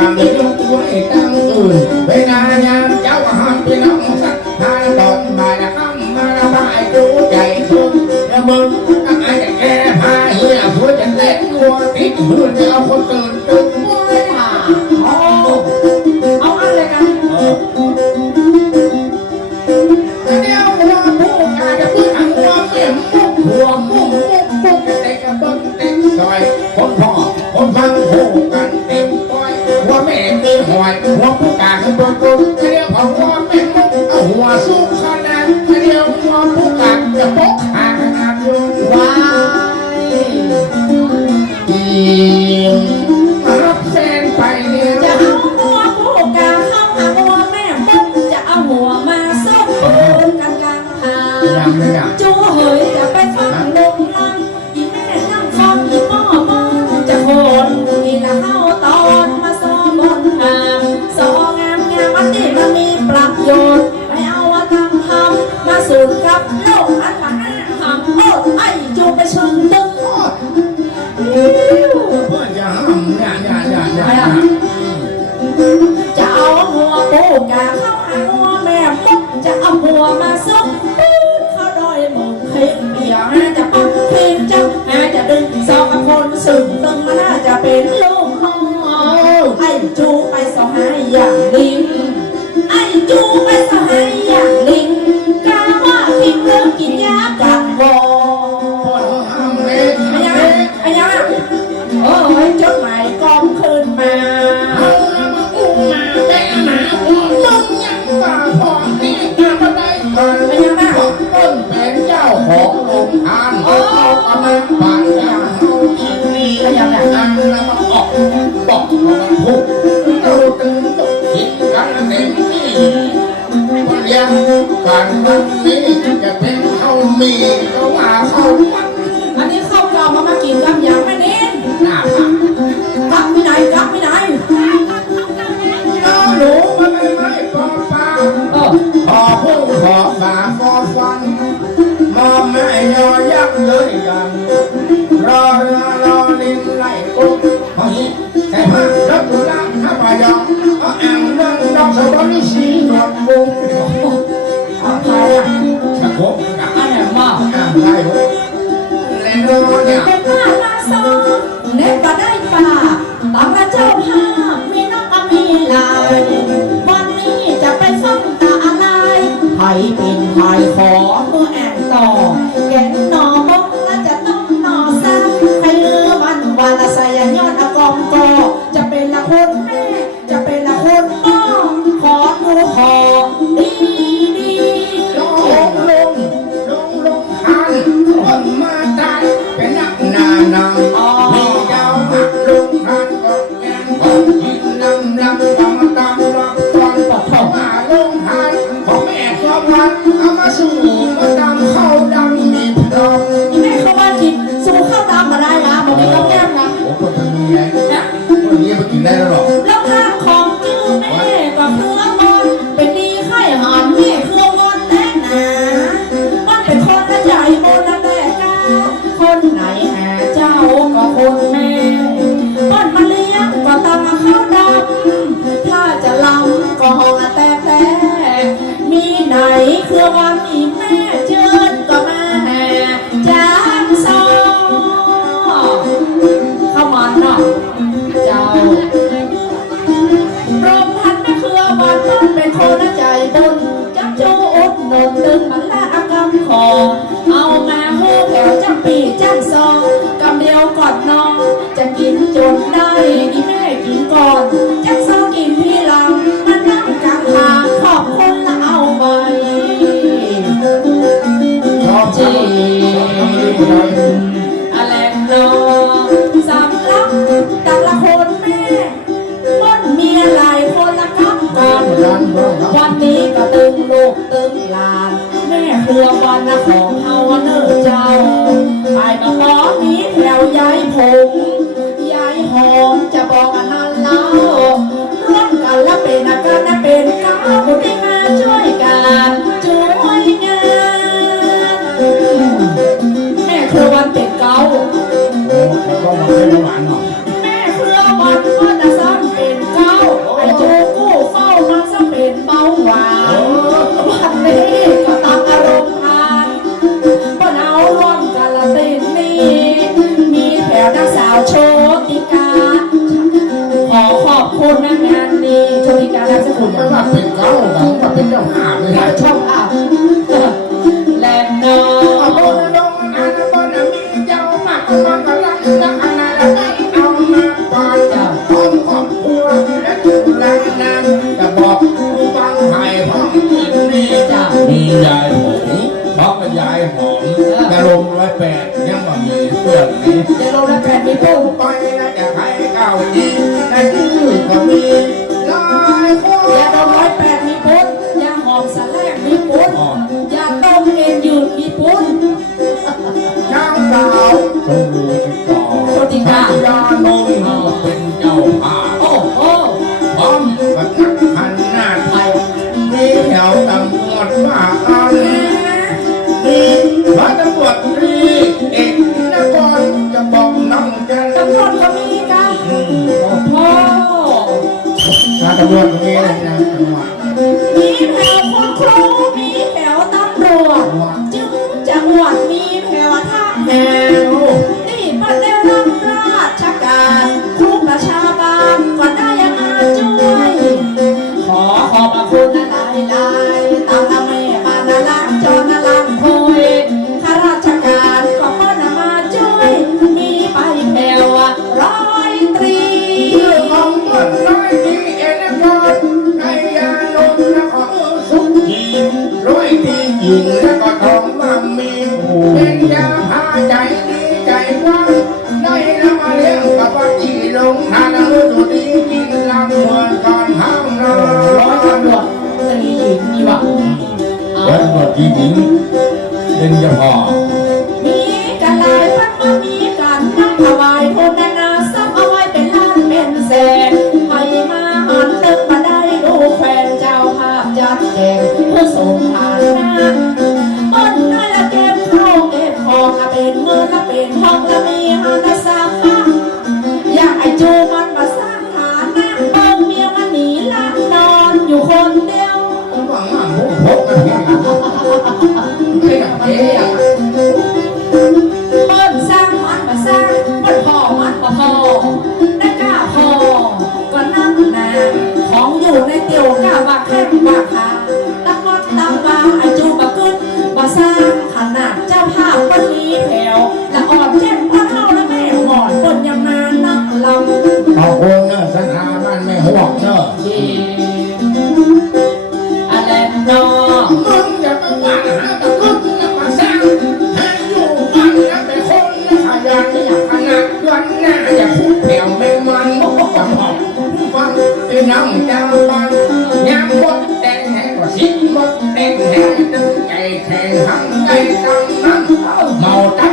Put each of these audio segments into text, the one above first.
มามีลูกตัวให้ตั้งตื่นเวลายาเจ้าห้ามไปน้องสักหาตอนบ่ายห้ามมาระบายรู้ใจทุกระเบิดตั้งไอ้แก่แพาเฮียผัวจะเล่นงัวติดมือจะเอาคนตื่นตื่นมัวห่าโอ้เอาอะไรกันเดี๋ยวหัวผู้การจะพูดอังหัวเมียมุกหัวมุกมุกมุเต็กกรเต็กซอยคนพ่อ Thank you. อะไรนาสำลักแต่ละคนแม่ต้นเมียหลายคนละครับวันนี้ก็ตึงลูกตึงลาน แม่ครัววันละของาเนอเจ้า ไปกับหมอนี้แถวย้ายผมย้ายหอมจะบอกกันน ตะวันเจ็ดเก้า ก็มาเป็นหวานหน่อย วดมีแผลท่า Good morning, hallelujah. ขนาดเจ้าภาพคนนี้แถวละอ่อนเช่นพระเข้าและแม่หมอนคนยังมานักลำ ข หังเวกังนั้นเมาจั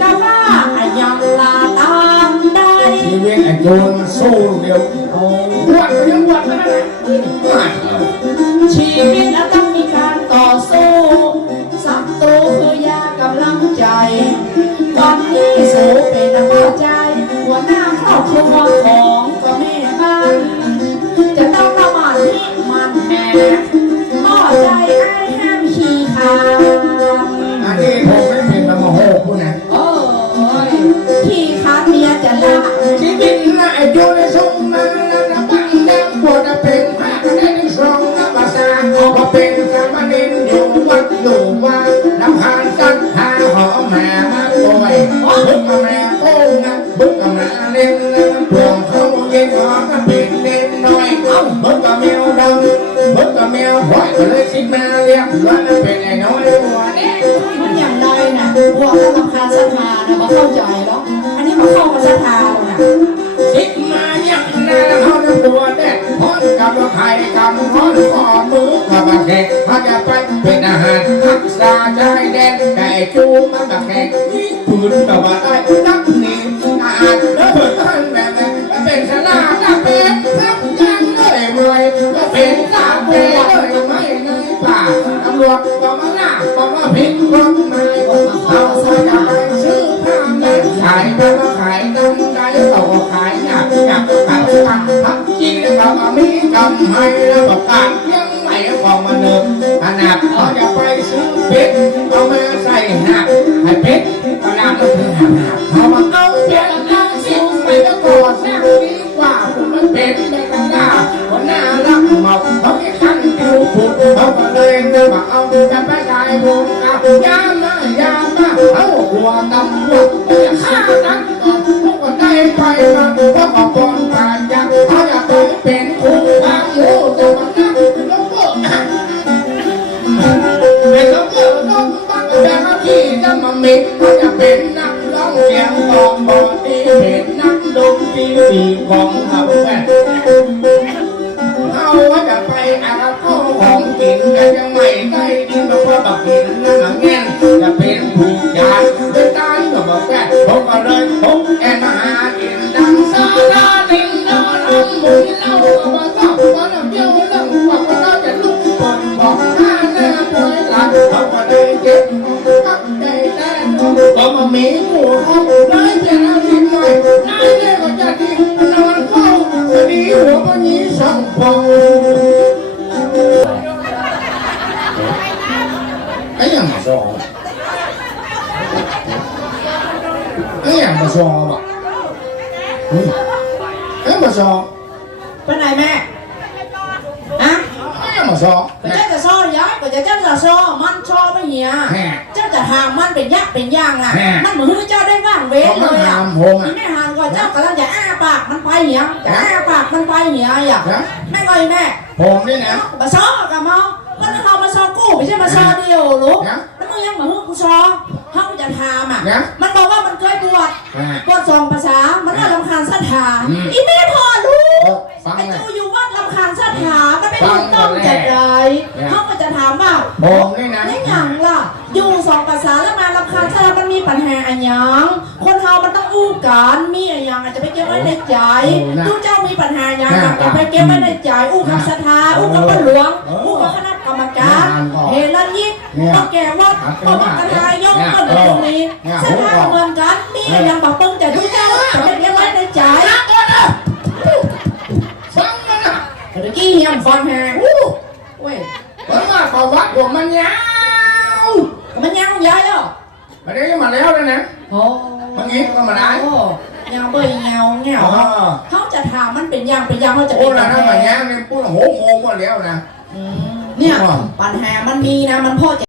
จะว่าอะไรยังลาตายชีวิตไอ้โจรสู้เดียวอ้วนยังอ้วนนะชีวิต พวกกำลังคาศรัทธานะมาเข้าใจหรอกอันนี้มาเข้ามาศรัทธาแล้วนะคิดมาอย่างนั้นเขาจะตัวแน่พอนกับไข่กับพอนข้อมือกับแขกเขาจะไปเป็นอาหารรักษาใจแดนไก่จูมันกับแขกนี่ปืนกับว่าได้นักหนีอาหารแล้วเปิดท่านแบบนั้นเป็นชนะนักเป็นรับยังเลยเมื่อยก็เป็นตาเป็นเลยไม่ในป่าตำรวจบอกมาหน้า เอาหัวตำร ยังมาซอไอ้ยังมาซอบ่ไอ้มาซอไปไหนแม่อะไอ้ยังมาซอก็เจ้าจะซ้อย้ายก็จะเจ้าจะซ้อมันชอไม่เหี่ยแม่เจ้าจะทางมันเป็นยักษ์เป็นย่างอะแม่มันเหมือนเจ้าได้ว่างเว้นเลยอะก็มันหามผมอะนี่แม่หานก็เจ้ากำลังจะอ้าปากมันไปเหี่ยจะอ้าปากมันไปเหี่ยอะนะแม่ก็ไอ้แม่ ผมนี่นะ มาซ้อกับมอก็ต้องเอามาซ้อกู้ไม่ใช่มาซ้อเดียวลูกน กูซ้อเขาจะทำอะ นะมันบอกว่ามันเคยบวชอ่าบวชสองภาษา มันก็ลำคาญศรัทธาอืมอีแม่พ่อลูกเออฟังไอ้เลยจูอยู่วัดลำคาญศรัทธามันไม่ฟัถูงกต้องก่อนแน่จัดไรเนี่ยเขาก็จะถามว่าผมนี่นะไม่หยังล่ะ อยู่สองภาษาแล้วมาลำคาญศรัทธามันมีปัญหาอะไรยังคนเฮามันต้องอู้กันมีอะไรยังอาจจะไปเก็บไว้ในใจโอ้นะทุกเจ้ามีปัญหายังนะอาจจะไปเก็บไว้ในใจอู้กับศรัทธาอู้กับพระหลวงเอออู้กับคณะกรรมการงานก่อนเฮลันยิก เนี่ยก็แก่วัดอะก็วัดกระทายยกเนี่ยก็เหนือตรงนี้เนี่ยศรัทธาเหมือนกันมีอะไรยังบอกปึ้งแต่ทุกเจ้าจะไม่เก็บไว้ในใจฟังก่อนนะฟังมันนะเมื่อกี้เฮียมฟังแฮงอู้เว้ยเพราะว่าประวัติของมันยาวมันยังยายอะอันนี้มาแล้วนะนะโอ้เมื่อกี้ก็มาได้โอ้ยาวเบยยาวเงี้ยอ๋อเขาจะถามมันเป็นยางเป็นยางเขาจะโอ้เป็นแล้วปัญถ้าแบบหานี้เนี่ยพูดโหโมงหมดแล้วนะอืม เนี่ย ปัญหามันมีนะ มันพ่อจะ